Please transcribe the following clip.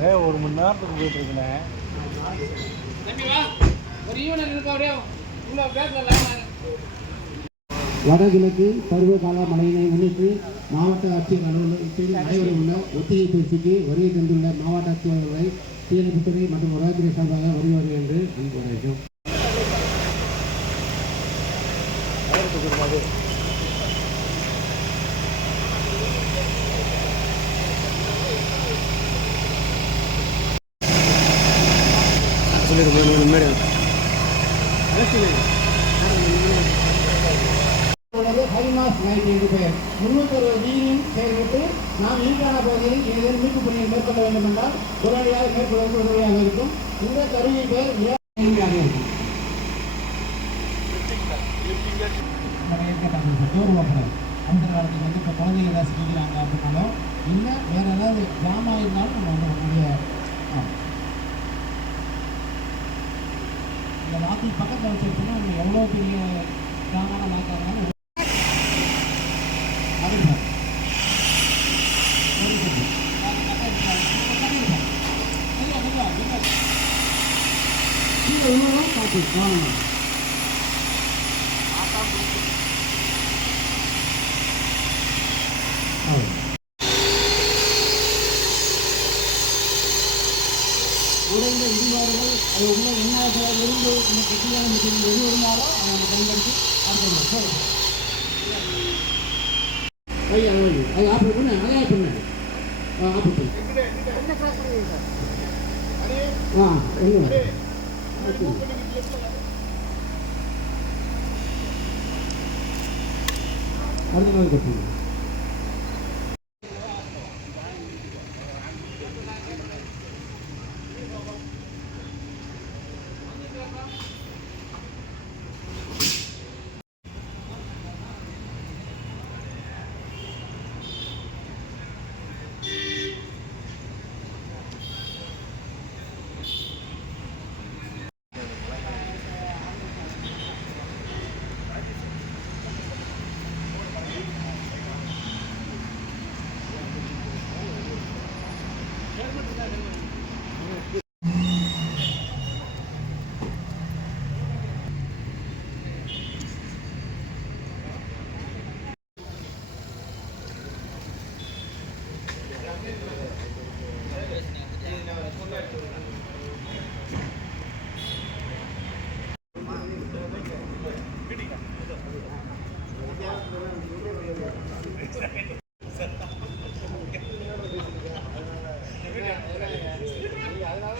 ஏய் ஒரு மணி நேரத்துக்கு போயிட்டு இருக்கேன் உள்ள வடகிழக்கு பருவகால மழையினை முன்னிட்டு மாவட்ட ஆட்சியர் அலுவலகத்தில் நடைபெறவுள்ள ஒத்திகை பயிற்சிக்கு வருகை தந்துள்ள மாவட்ட ஆட்சியர்களை தீயணைப்புத்துறை மற்றும் வருவாய்த்துறை சார்பாக வருவார்கள் என்று அன்பு வரவேற்கிறோம் உள்ளது ஹரிமாஸ் லைட் என்று பெயர் முன்னூற்றி அறுபது டிகிரியும் செயல்பட்டு நாம் ஈடுகான பகுதியில் ஏதேனும் மீட்பு பணியை மேற்கொள்ள வேண்டும் என்றால் உடனடியாக மேற்கொள்வதற்கு உதவியாக இருக்கும் இந்த கருவியின் பெயர் ஏழாக இருக்கும் அந்த காலத்தில் வந்து இப்போ குழந்தைங்க ஏதாவது சிரிக்கிறாங்க அப்படின்னாலும் இல்லை வேற ஏதாவது கிராம இந்த வாத்தி பக்கத்தில் வச்சிருக்கோம்னா நம்ம எவ்வளோ பெரிய ட்ராமான வாக்காக இருந்தாலும் அது சார் வெரி குட் கீழே விழுவலாம் பார்த்து வாங்க உடைந்த இடிபாடுகள் அது உள்ள என்ன இருந்து இந்த கெட்டியான மிஷின் எது இருந்தாலும் அதை நம்ம பயன்படுத்தி அடுத்த சரி ஐ அது ஆப்ரேட் பண்ணு ஆ ஆ எங்க அடுத்த நாள் கட்டுங்க அதனால